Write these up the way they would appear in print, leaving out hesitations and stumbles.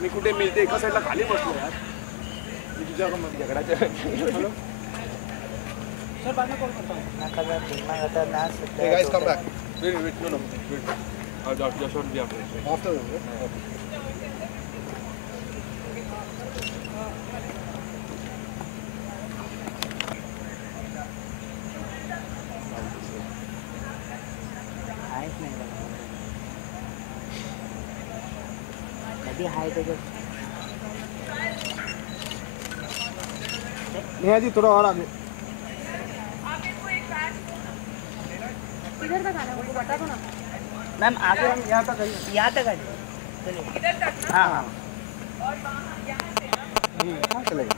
मी कुठे मिळते एका साईडला खाली बसलो यार. मी तुझ्या झगडाच्या. सर बाद में कॉल करता हूँ. Hey guys, come back. Wait, no. Wait. Just don't be after. हाय तो नेहा जी थोड़ा और आगे. इधर तक आना वो बता दो ना मैम. आगे हम यहाँ तक आइए. चलिए इधर तक ना. हाँ और वहाँ यहाँ से हाँ चलेगा.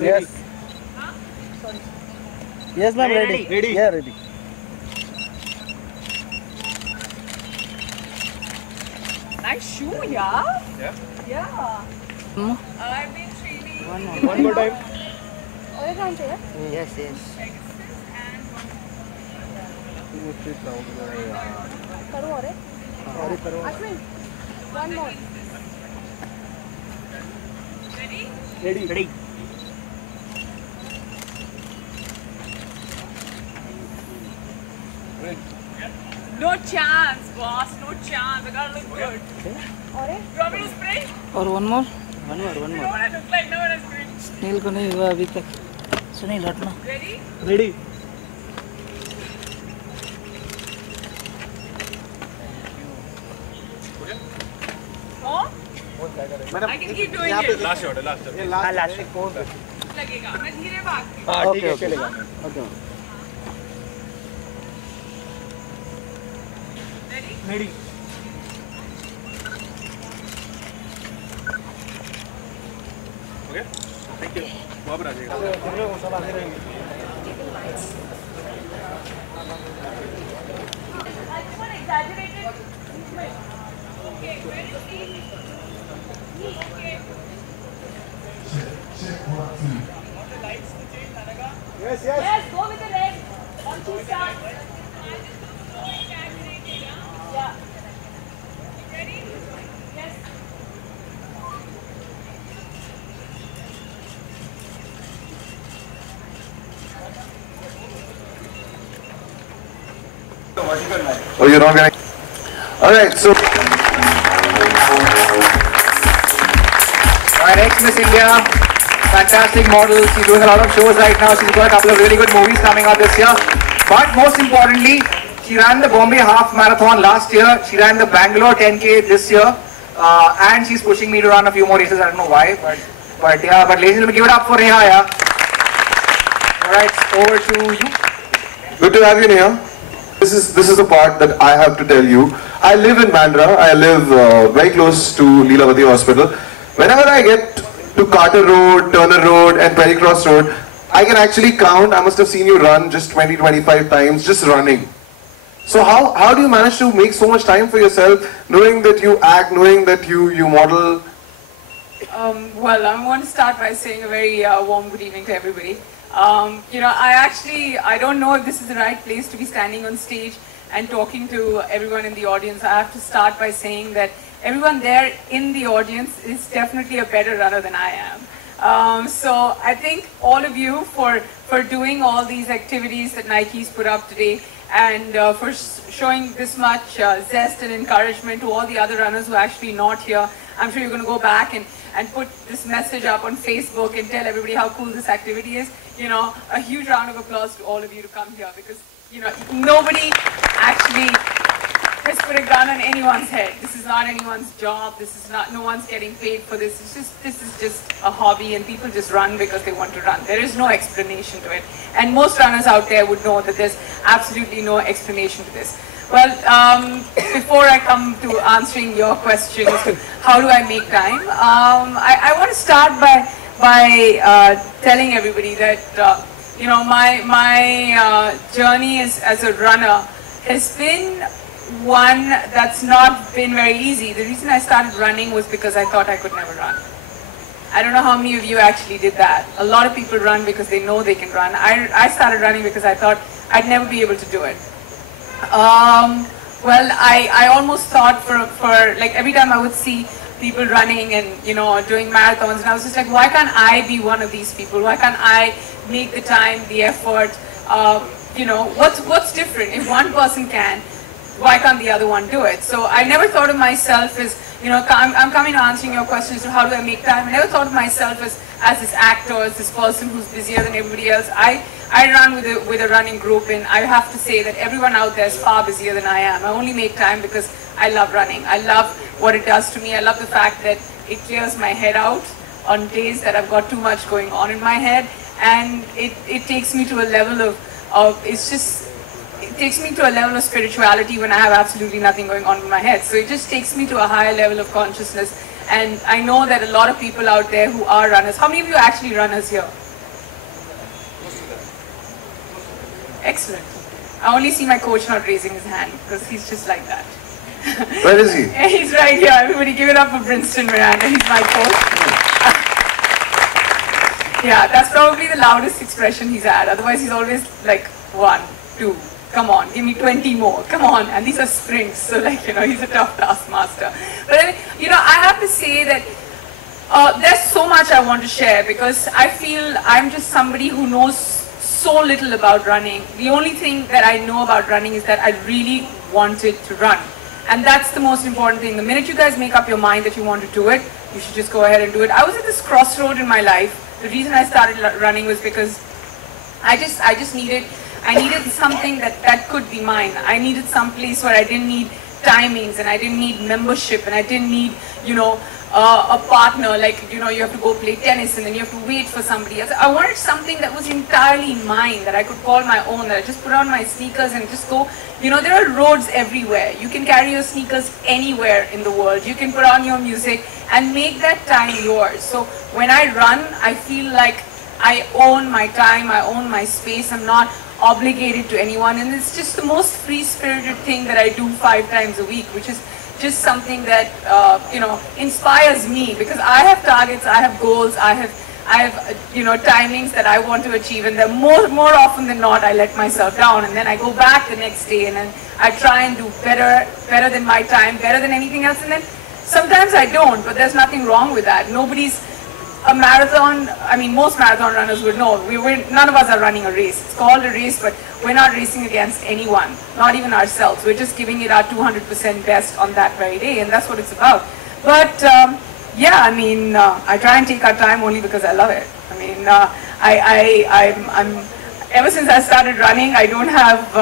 Yes. Yes, ma'am. Ready. Yeah, ready. Nice shoe, yeah. Yeah. I've been training. One more time. और एक round चाहिए? Yes. Exercise and करो और एक. Ashwin, one more. Ready. No chance, boss. No chance. I gotta look good. और एक? You want me to spray? और one more. You know what I look like now when I spray? Sunil को नहीं हुआ अभी तक. सुनील हटना. Ready? More? I can keep doing it. Last shot. लगेगा. मैं धीरे भागती हूँ. हाँ ठीक है चलेगा. Ready. Okay. Thank you. वहाँ पर आ जाएगा. सब आगे रहेंगे. Exaggerated movement. Okay, where is he? Okay. Yes, go with the leg. 1, 2, start. Yeah. Ready? Yes. Oh, you're not getting. Alright, so. Our next Miss India, fantastic model. She's doing a lot of shows right now. She's got a couple of really good movies coming out this year. But most importantly, she ran the Bombay Half Marathon last year. She ran the Bangalore 10K this year. And she's pushing me to run a few more races. I don't know why, but yeah. But ladies and gentlemen, give it up for Neha, yeah. Alright, over to you. Good to have you, Neha. This is the part that I have to tell you. I live in Bandra. I live very close to Leelavati Hospital. Whenever I get to Carter Road, Turner Road and Pericross Road, I can actually count. I must have seen you run just 20-25 times, just running. So how do you manage to make so much time for yourself, knowing that you act, knowing that you model? Well, I want to start by saying a very warm good evening to everybody. You know, I don't know if this is the right place to be standing on stage and talking to everyone in the audience. I have to start by saying that everyone there in the audience is definitely a better runner than I am. So I thank all of you for doing all these activities that Nike's put up today, and for showing this much zest and encouragement to all the other runners who are actually not here. I'm sure you're going to go back and put this message up on Facebook and tell everybody how cool this activity is. You know, a huge round of applause to all of you to come here, because, you know, nobody actually has put a gun on anyone's head. This is not anyone's job. This is not, no one's getting paid for this. This is just a hobby, and people just run because they want to run. There is no explanation to it. And most runners out there would know that there's absolutely no explanation to this. Well, before I come to answering your question as to how do I make time, I want to start by telling everybody that you know, my journey as a runner has been one that's not been very easy. The reason I started running was because I thought I could never run. I don't know how many of you actually did that. A lot of people run because they know they can run. I started running because I thought I'd never be able to do it. Well, I almost thought for like every time I would see people running and, you know, doing marathons, and I was just like, why can't I be one of these people? Why can't I make the time, the effort? You know, what's different? If one person can, why can't the other one do it? So I never thought of myself as, you know, I'm coming to answering your questions, so how do I make time? I never thought of myself as this actor, as this person who's busier than everybody else. I run with a running group, and I have to say that everyone out there is far busier than I am. I only make time because I love running. I love what it does to me. I love the fact that it clears my head out on days that I've got too much going on in my head, and it takes me to a level of it takes me to a level of spirituality when I have absolutely nothing going on in my head. So it just takes me to a higher level of consciousness. And I know that a lot of people out there who are runners. How many of you are actually runners here? Excellent. I only see my coach not raising his hand because he's just like that. Where is he? He's right here. Everybody give it up for Brinston Miranda. He's my coach. Yeah, that's probably the loudest expression he's had. Otherwise, he's always like 1, 2. Come on, give me 20 more. Come on. And these are sprints. So like, you know, he's a tough taskmaster. But I mean, you know, I have to say that there's so much I want to share because I feel I'm just somebody who knows so little about running. The only thing that I know about running is that I really wanted to run. And that's the most important thing. The minute you guys make up your mind that you want to do it, you should just go ahead and do it. I was at this crossroad in my life. The reason I started running was because I just needed something that could be mine. I needed some place where I didn't need timings, and I didn't need membership, and I didn't need, you know, a partner, like, you know, you have to go play tennis and then you have to wait for somebody else. I wanted something that was entirely mine, that I could call my own, that I just put on my sneakers and just go. You know, there are roads everywhere. You can carry your sneakers anywhere in the world. You can put on your music and make that time yours. So when I run, I feel like I own my time, I own my space. I'm not obligated to anyone, and it's just the most free-spirited thing that I do 5 times a week, which is just something that you know, inspires me, because I have targets, I have goals, I have you know, timings that I want to achieve, and then more often than not I let myself down, and then I go back the next day and then I try and do better than my time, better than anything else, and then sometimes I don't, but there's nothing wrong with that. A marathon, I mean, most marathon runners would know, none of us are running a race. It's called a race, but we're not racing against anyone, not even ourselves. We're just giving it our 200% best on that very day, and that's what it's about. But yeah, I mean, I try and take our time only because I love it. I mean, I'm ever since I started running, I don't have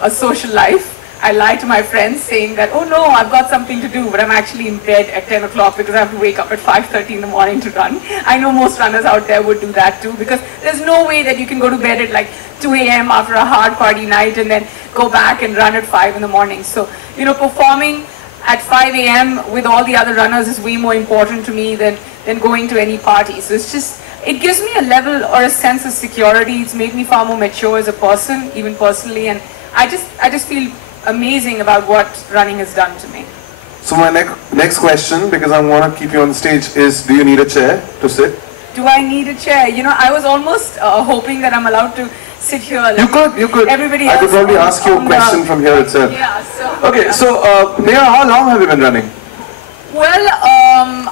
a social life. I lie to my friends saying that, oh no, I've got something to do, but I'm actually in bed at 10 o'clock because I have to wake up at 5:30 in the morning to run. I know most runners out there would do that too, because there's no way that you can go to bed at like 2 a.m. after a hard party night and then go back and run at 5 in the morning. So, you know, performing at 5 a.m. with all the other runners is way more important to me than going to any party. So it's just, it gives me a level or a sense of security. It's made me far more mature as a person, even personally, and I just feel amazing about what running has done to me. So my next question, because I want to keep you on stage, is do you need a chair to sit? Do I need a chair? You know, I was almost hoping that I'm allowed to sit here. Like you could. Everybody I else could probably ask you a question from here itself. Yeah, so. Okay, so Neha, how long have you been running? Well,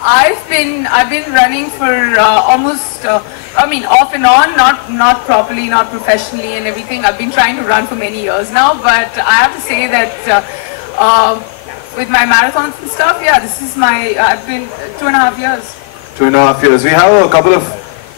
I've been running for almost, I mean, off and on, not properly, not professionally and everything. I've been trying to run for many years now, but I have to say that with my marathons and stuff, yeah, this is I've been 2.5 years. 2.5 years. We have a couple of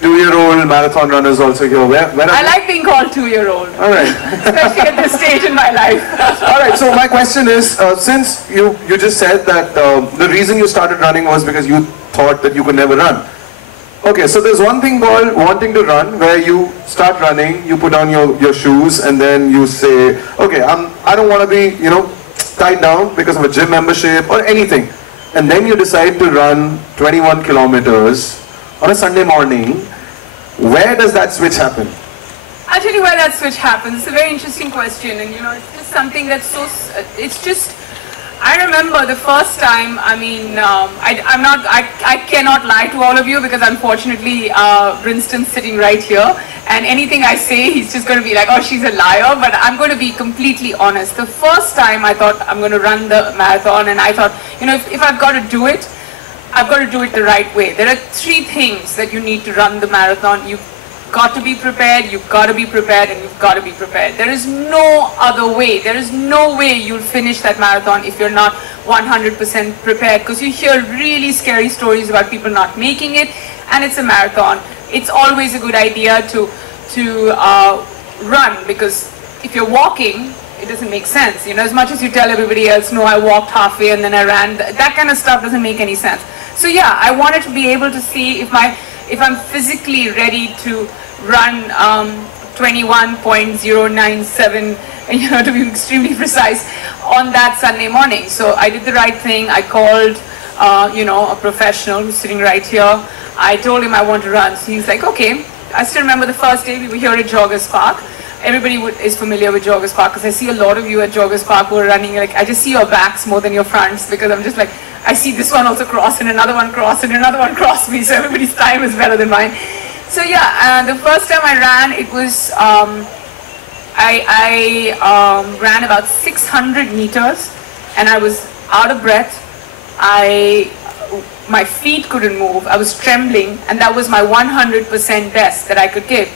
2-year-old marathon runners also here. Where I like being called 2-year-old. All right. Especially at this stage in my life. All right, so my question is, since you just said that the reason you started running was because you thought that you could never run. Okay, so there's one thing called wanting to run, where you start running, you put on your shoes, and then you say, okay, I don't want to be, you know, tied down because of a gym membership or anything. And then you decide to run 21 kilometers on a Sunday morning. Where does that switch happen? I'll tell you where that switch happens. It's a very interesting question, and you know, it's just something that's so, it's just, I remember the first time, I mean, I cannot lie to all of you because unfortunately Brinston's sitting right here, and anything I say he's just going to be like, oh, she's a liar, but I'm going to be completely honest. The first time I thought I'm going to run the marathon, and I thought, you know, if I've got to do it, I've got to do it the right way. There are 3 things that you need to run the marathon. You've got to be prepared, you've got to be prepared, and you've got to be prepared. There is no other way. There is no way you'll finish that marathon if you're not 100% prepared, because you hear really scary stories about people not making it, and it's a marathon. It's always a good idea to run, because if you're walking, it doesn't make sense. You know, as much as you tell everybody else, no, I walked halfway and then I ran, that kind of stuff doesn't make any sense. So yeah, I wanted to be able to see if I'm physically ready to run 21.097, you know, to be extremely precise, on that Sunday morning. So I did the right thing. I called, you know, a professional who's sitting right here. I told him I want to run. So he's like, okay. I still remember the first day we were here at Joggers Park. Everybody is familiar with Joggers Park, because I see a lot of you at Joggers Park who are running, like, I just see your backs more than your fronts, because I'm just like, I see this one also cross and another one cross and another one cross me, so everybody's time is better than mine. So yeah, the first time I ran, it was, I ran about 600 meters, and I was out of breath. My feet couldn't move, I was trembling, and that was my 100% best that I could give.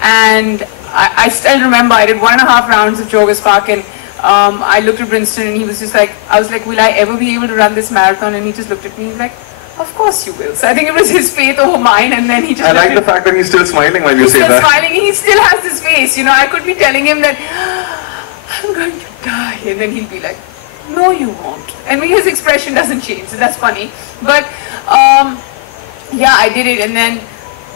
And I still remember I did 1.5 rounds of Joggers Park, and I looked at Brinston, and he was just like, I was like, will I ever be able to run this marathon? And he just looked at me, he's like, of course you will. So I think it was his faith over mine, and then he just... I like the fact that he's still smiling while you say that. He's still smiling, he still has this face, you know. I could be telling him that, I'm going to die, and then he'll be like, no you won't. And his expression doesn't change, so that's funny. But yeah, I did it, and then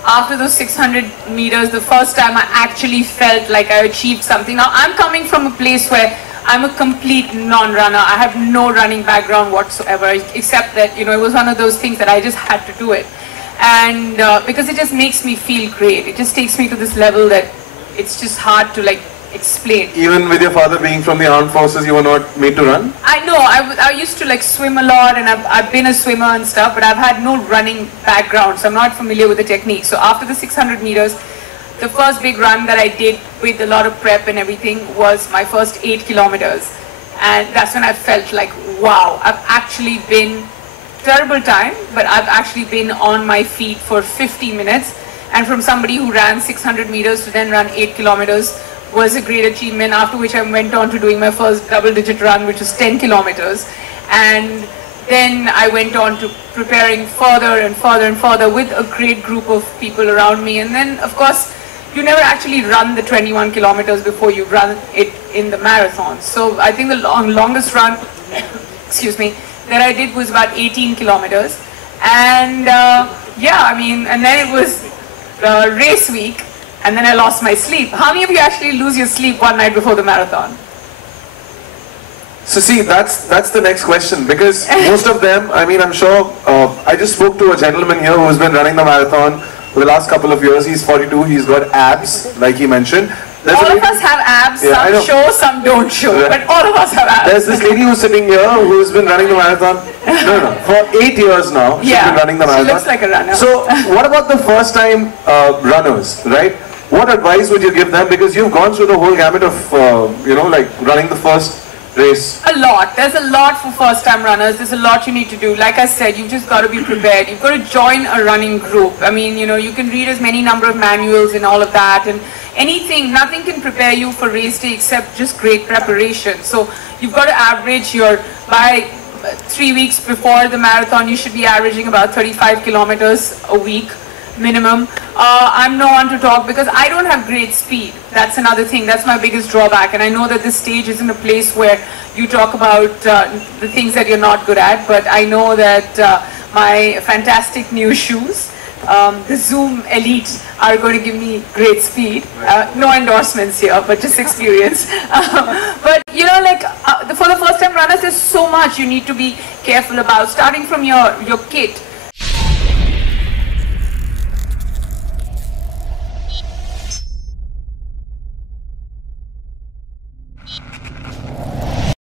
after those 600 meters, the first time I actually felt like I achieved something. Now, I'm coming from a place where I'm a complete non-runner. I have no running background whatsoever, except that, you know, it was one of those things that I just had to do it. And because it just makes me feel great. It just takes me to this level that it's just hard to, like, explain. Even with your father being from the armed forces, you were not made to run? I know, I used to like swim a lot, and I've been a swimmer and stuff, but I've had no running background, so I'm not familiar with the technique. So after the 600 meters, the first big run that I did with a lot of prep and everything was my first 8 kilometers. And that's when I felt like, wow, I've actually been, terrible time, but I've actually been on my feet for 50 minutes. And from somebody who ran 600 meters to then run 8 kilometers, was a great achievement, after which I went on to doing my first double-digit run, which was 10 kilometers. And then I went on to preparing further and further and further with a great group of people around me. And then, of course, you never actually run the 21 kilometers before you run it in the marathon. So I think the longest run, excuse me, that I did was about 18 kilometers. And yeah, I mean, and then it was race week. And then I lost my sleep. How many of you actually lose your sleep one night before the marathon? So see, that's the next question, because most of them, I mean, I'm sure, I just spoke to a gentleman here who's been running the marathon for the last couple of years. He's 42, he's got abs, like he mentioned. All of us have abs, yeah, some show, some don't show, but all of us have abs. There's this lady who's sitting here who's been running the marathon, no, for 8 years now, she's been running the marathon. She looks like a runner. So, what about the first time runners, right? What advice would you give them? Because you've gone through the whole gamut of, you know, like running the first race. A lot. There's a lot for first time runners. There's a lot you need to do. Like I said, you've just got to be prepared. You've got to join a running group. I mean, you know, you can read as many number of manuals and all of that, and anything, nothing can prepare you for race day except just great preparation. So you've got to average by 3 weeks before the marathon, you should be averaging about 35 kilometers a week minimum. I'm no one to talk because I don't have great speed. That's another thing. That's my biggest drawback. And I know that this stage isn't a place where you talk about the things that you're not good at, but I know that my fantastic new shoes, the Zoom Elite, are going to give me great speed. No endorsements here, but just experience. But you know, like for the first time runners, there's so much you need to be careful about, starting from your kit.